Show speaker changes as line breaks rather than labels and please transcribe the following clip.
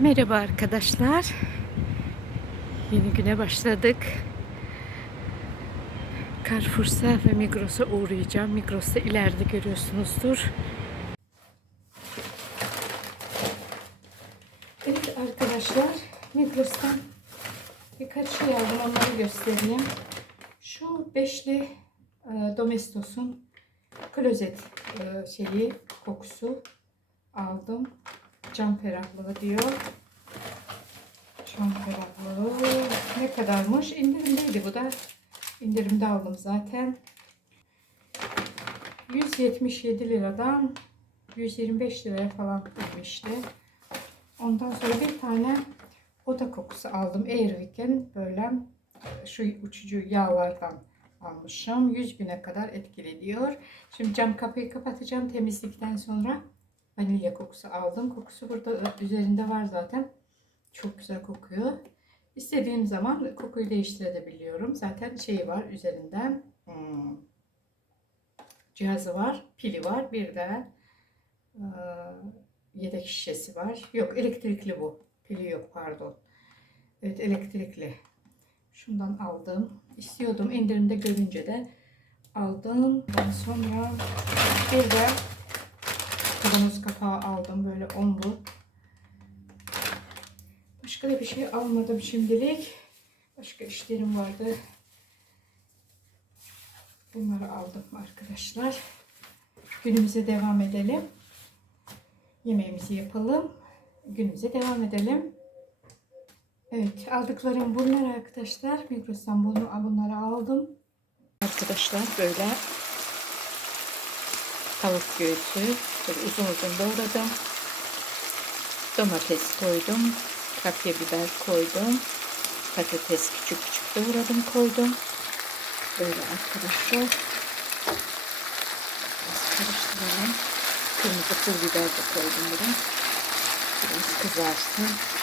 Merhaba arkadaşlar. Yeni güne başladık. Carrefour'sa ve Migros'a uğrayacağım. Migros'ta ileride görüyorsunuzdur. Evet arkadaşlar, Migros'tan birkaç şey aldım. Onları göstereyim. Şu beşli e, Domestos'un klozet e, şeyi kokusu aldım. Cam ferahlığı diyor. Cam ferahlığı ne kadarmış? İndirimdeydi bu da. İndirimde aldım zaten. 177 liradan 125 liraya falan gitmişti. Ondan sonra bir tane oda kokusu aldım. Airwick'in böyle şu uçucu yağlardan almışım. 100 güne kadar etkili diyor. Şimdi cam kapıyı kapatacağım temizlikten sonra vanilya kokusu aldım. Kokusu burada üzerinde var zaten. Çok güzel kokuyor. İstediğim zaman kokuyu değiştirebiliyorum. Zaten şeyi var üzerinde. Hmm. Cihazı var, pili var. Bir de e, yedek şişesi var. Yok elektrikli bu. Pili yok pardon. Evet elektrikli. Şundan aldım. İstiyordum indirimde görünce de aldım. Sonra bir de kavanoz kapağı aldım böyle onlu. Başka da bir şey almadım şimdilik. Başka işlerim vardı. Bunları aldım arkadaşlar. Günümüze devam edelim. Yemeğimizi yapalım. Günümüze devam edelim. Evet aldıklarım bunlar arkadaşlar. Migros'tan bunu, bunları aldım. Arkadaşlar böyle tavuk göğsü böyle uzun uzun doğradım. Domates koydum. Kapya biber koydum. Patates küçük küçük doğradım koydum. Böyle arkadaşlar. Biraz karıştıralım. Kırmızı pul biber de koydum buraya. Biraz kızarsın.